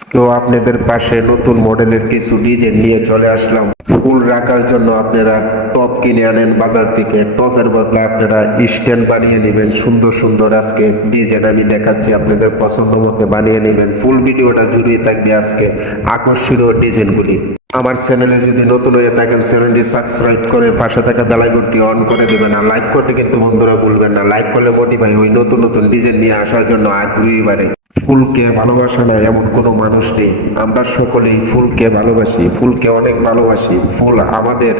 আজকেও আপনাদের পাশে নতুন মডেলের কিছু ডিজাইন নিয়ে চলে আসলাম। ফুল রাখার জন্য আপনারা টপ কিনে আনেন, বাজার থেকে টপের বদলে আপনারা স্ট্যান্ড বানিয়ে নেবেন। সুন্দর সুন্দর আজকে ডিজাইন আমি দেখাচ্ছি, আপনাদের পছন্দ মতো বানিয়ে নেবেন। ফুল ভিডিওটা জুড়ে থাকবে আজকে আকর্ষণীয় ডিজাইনগুলি। আমার চ্যানেলে যদি নতুন হয়ে থাকেন, চ্যানেলটি সাবস্ক্রাইব করে পাশে থাকা বেলাইকনটি অন করে দেবেন। আর লাইক করতে কিন্তু বন্ধুরা ভুলবেন না। লাইক করলে মোটিভাই ওই নতুন নতুন ডিজাইন নিয়ে আসার জন্য আগ্রহী বাড়ে। ফুলকে ভালোবাসা না এমন কোনো মানুষ নেই। আমরা সকলেই ফুলকে ভালোবাসি, ফুলকে অনেক ভালোবাসি। ফুল আমাদের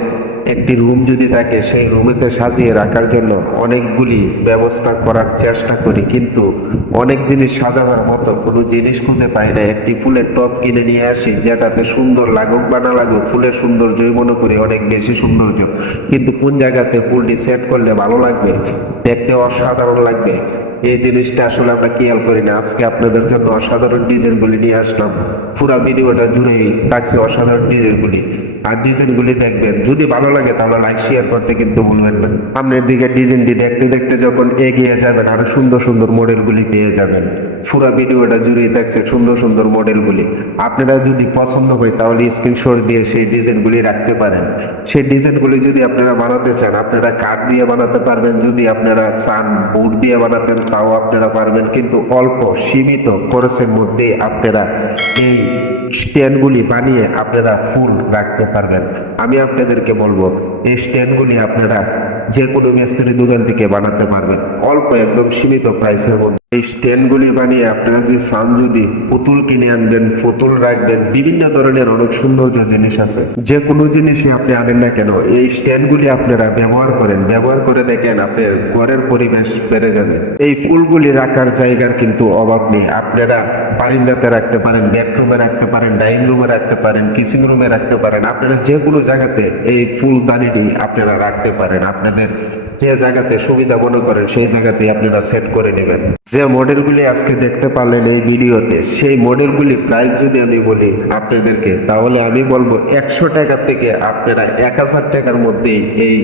একটি রুম যদি থাকে, সেই রুমেতে সাজিয়ে রাখার জন্য অনেকগুলি ব্যবস্থা করার চেষ্টা করি। কিন্তু অনেক জিনিস সাজানোর মতো কোনো জিনিস খুঁজে পাই না। একটি ফুলের টব কিনে নিয়ে আসি, যেটাতে সুন্দর লাগুক বা না লাগুক, ফুলের সৌন্দর্যই মনে করি অনেক বেশি সৌন্দর্য। কিন্তু কোন জায়গাতে ফুলটি সেট করলে ভালো লাগবে? দেখতে অসাধারণ লাগবে। এই জিনিসটা আসলে আমরা খেয়াল করি না। আজকে আপনাদের জন্য অসাধারণ ডিজাইনগুলি নিয়ে আসলাম। পুরা ভিডিওটা জুড়েই থাকছে অসাধারণ ডিজাইনগুলি। আর ডিজাইনগুলি দেখবেন, যদি ভালো লাগে তাহলে লাইক শেয়ার করতে কিন্তু ভুলবেন না। সামনের দিকে ডিজাইনটি দেখতে দেখতে যখন এগিয়ে যাবেন, আরও সুন্দর সুন্দর মডেলগুলি পেয়ে যাবেন। পুরা ভিডিওটা জুড়েই থাকছে সুন্দর সুন্দর মডেলগুলি আপনারা যদি পছন্দ হয় তাহলে স্ক্রিনশট দিয়ে সেই ডিজাইনগুলি রাখতে পারেন। সেই ডিজাইনগুলি যদি আপনারা বানাতে চান, আপনারা কাঠ দিয়ে বানাতে পারবেন। যদি আপনারা চান বুট দিয়ে বানাতেন তাও আপনারা পারবেন, কিন্তু অল্প সীমিত খরচের মধ্যে আপনারা এই স্ট্যান্ডগুলি বানিয়ে আপনারা ফুল রাখতে পারবেন। আমি আপনাদেরকে বলব, এই স্ট্যান্ডগুলি আপনারা যে কোনো মিস্ত্রি দোকান থেকে বানাতে পারবেন। অল্প একদম সীমিত প্রাইসের মধ্যে। এই স্ট্যান্ডগুলি বানিয়ে আপনারা যদি চান যদি পুতুল কিনে আনবেন, পুতুল রাখবেন, বিভিন্ন ধরনের অনেক সৌন্দর্য জিনিস আছে। যে কোনো জিনিসই আপনি আনেন না কেন, এই স্ট্যান্ডগুলি আপনারা ব্যবহার করেন। ব্যবহার করে দেখেন আপনার ঘরের পরিবেশ বেড়ে যাবে। এই ফুলগুলি রাখার জায়গার কিন্তু অভাব নেই। আপনারা বারিন্দাতে রাখতে পারেন বেডরুমে রাখতে পারেন ডাইনিং রুমে রাখতে পারেন কিচেন রুমে রাখতে পারেন, আপনারা যে কোনো জায়গাতে এই ফুলদানিটি আপনারা রাখতে পারেন। আপনাদের যে জায়গাতে সুবিধা মনে করেন, সেই জায়গাতে আপনারা সেট করে নেবেন। যে মডেলগুলি আজকে দেখতে পারলেন এই ভিডিওতে, সেই মডেলগুলি প্রাইস যদি আমি বলি আপনাদেরকে, তাহলে আমি বলব একশো টাকা থেকে আপনারা এক হাজার টাকার মধ্যেই এই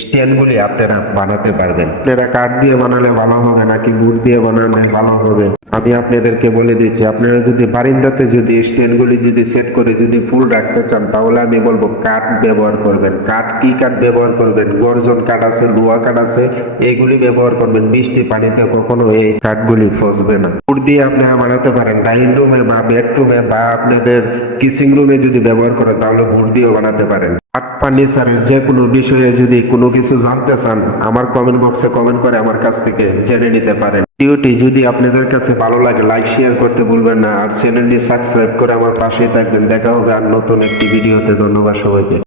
স্ট্যান্ডগুলি আপনারা বানাতে পারবেন। আপনারা কাঠ দিয়ে বানালে ভালো হবে নাকি বুট দিয়ে বানালে ভালো হবে? আমি আপনাদেরকে বলে দিচ্ছি, আপনারা যদি বারিন্দাতে যদি স্ট্যান্ডগুলি যদি সেট করে যদি ফুল রাখতে চান, তাহলে আমি বলব কাঠ ব্যবহার করবেন। কাঠ কি কাঠ ব্যবহার করবেন? গর্জন কাঠ আছে লোহা কাঠ আছে এইগুলি ব্যবহার করবেন। বৃষ্টি পানিতে কখনো এই কাঠগুলি ফসবে না। ফুড দিয়ে আপনারা বানাতে পারেন, ডাইনিং রুমে বা বেডরুমে বা আপনাদের কিচিং রুমে যদি ব্যবহার করেন, তাহলে ভোট দিয়েও বানাতে পারেন। ফার্নিচারের যে কোনো বিষয়ে যদি কোনো কিছু জানতে চান, আমার কমেন্ট বক্সে কমেন্ট করে আমার কাছ থেকে জেনে নিতে পারেন। ভিডিওটি যদি আপনাদের কাছে ভালো লাগে লাইক শেয়ার করতে ভুলবেন না। আর চ্যানেলটি সাবস্ক্রাইব করে আমার পাশেই থাকবেন। দেখা হবে আর নতুন একটি ভিডিওতে। ধন্যবাদ সবাইকে।